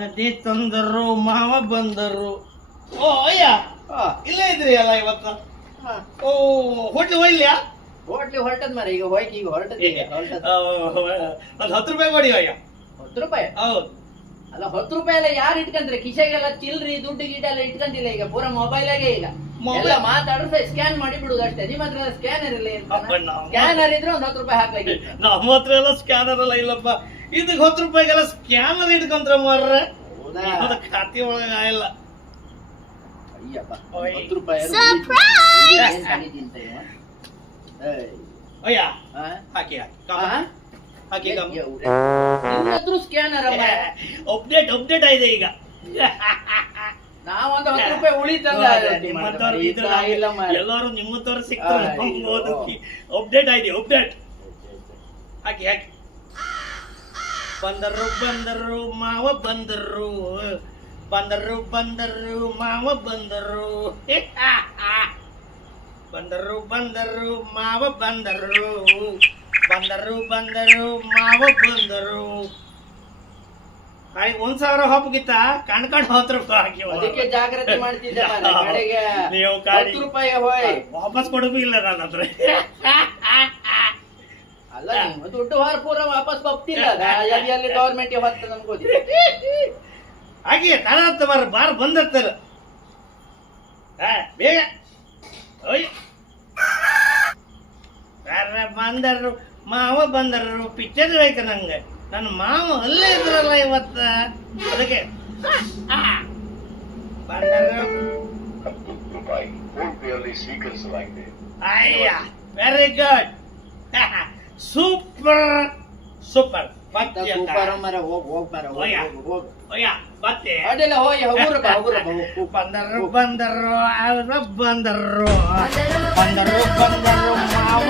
ಹೆಂಡತಿ ತಂದರು ಮಾವ ಬಂದರು. ಓ ಅಯ್ಯ ಇಲ್ಲೇ ಇದ್ರಿ ಅಲ್ಲ ಇವತ್ತು. ಓ ಹೋಟ್ಲಿ ಹೋಯ್ಲ್ಯಾ? ಹೋಟ್ಲಿ ಹೊರಟದ್ ಮರ ಈಗ ಹೋಯ್ತು ಈಗ ಹೊರಟದ್ ಒಂದು 10 ರೂಪಾಯಿ ಕೊಡಿ ಅಯ್ಯ. 10 ರೂಪಾಯಿ? ಹೌದು. ಅಲ್ಲ 10 ರೂಪಾಯಿ ಎಲ್ಲ ಯಾರು ಇಟ್ಕೊಂಡ್ರೆ ಕಿಸೆಗೆಲ್ಲ ಚಿಲ್ರಿ ದುಡ್ಡು ಗಿಡ ಎಲ್ಲ ಇಟ್ಕೊಂಡಿಲ್ಲ ಈಗ ಪೂರ ಮೊಬೈಲಾಗೆ ಈಗ ಎಲ್ಲ ಮಾತಾಡಿದ್ರೆ ಸ್ಕ್ಯಾನ್ ಮಾಡಿ ಬಿಡುದು ಅಷ್ಟೇ. ನಿಮ್ಮ ಹತ್ರ ಸ್ಕ್ಯಾನರ್ ಇಲ್ಲ? ಸ್ಕ್ಯಾನರ್ ಇದ್ರೆ ಒಂದು 10 ರೂಪಾಯಿ ಹಾಕ್ಲಿಕ್ಕೆ. ನಮ್ಮ ಹತ್ರ ಎಲ್ಲ ಸ್ಕ್ಯಾನರ್ ಎಲ್ಲ ಇಲ್ಲಪ್ಪ. ಇದಕ್ಕೆ 10 ರೂಪಾಯಿಗೆಲ್ಲ ಸ್ಕ್ಯಾನರ್ ಇಟ್ಕೊಂಡ್ರ ಮಾರ್ರೆ. ಖಾತೆ ಒಳಗ ಇಲ್ಲ. ಅಯ್ಯಪ್ಪ 10 ರೂಪಾಯಿ ಅಯ್ಯ ಹಾಕಿ ಹಾಕಿ ಸ್ಕ್ಯಾನರ್ ಅಪ್ಡೇಟ್ ಆಗಿದೆ ಈಗ. ನಾವೊಂದು 10 ರೂಪಾಯಿ ಉಳಿತಲ್ಲ ಎಲ್ಲರೂ ನಿಮ್ಮತ್ತವ್ರು ಸಿಕ್ತಾರೆ. ಅಪ್ಡೇಟ್ ಆಯ್ತು ಅಪ್ಡೇಟ್. ಹಾಕಿ ಬಂದರು ಮಾವ ಬಂದರು ಮಾವ ಬಂದರು ಮಾವ ಬಂದರು ಮಾವ ಬಂದರು. 1,000 ಹಾಪುಗಿತ್ತ ಕಣ್ಕಂಡ್ 10 ರೂಪಾಯಿ ಹಾಕಿ. ಅದಕ್ಕೆ ಜಾಗ್ರತೆ ಮಾಡ್ತಿದ್ದೆ ನೀವು 10 ರೂಪಾಯಿ ಹೋಯ್ ವಾಪಸ್ ಕೊಡೋದು ಇಲ್ಲ ನನ್ನ ಹತ್ರ. ಅಲ್ಲ ನಿಮ್ಮ ದುಡ್ಡು ಹೊರ ಪೂರ ವಾಪಸ್ ಹೋಗ್ತಿಲ್ಲ. ಅಲ್ಲಿ ಗವರ್ಮೆಂಟ್ ಹೊತ್ತ ನಮ್ಗೋದಿ ಹಾಗೆ ತಡ ಬಾರ್ ಬಂದತ್ತಲ್ಲ ಬೇಗ. ಬಂದರು ಮಾವ ಬಂದರು ಪಿಕ್ಚರ್ ಬೇಕು ನಂಗೆ. ನನ್ನ ಮಾವ ಅಲ್ಲೇ ಇದ್ರಲ್ಲ ಇವತ್ತ, ಅದಕ್ಕೆ ಬಂದರು. ಅಯ್ಯ ವೆರಿ ಗುಡ್ ಸೂಪರ್ ಸೂಪರ್. ಬಂದರು ಮಾವ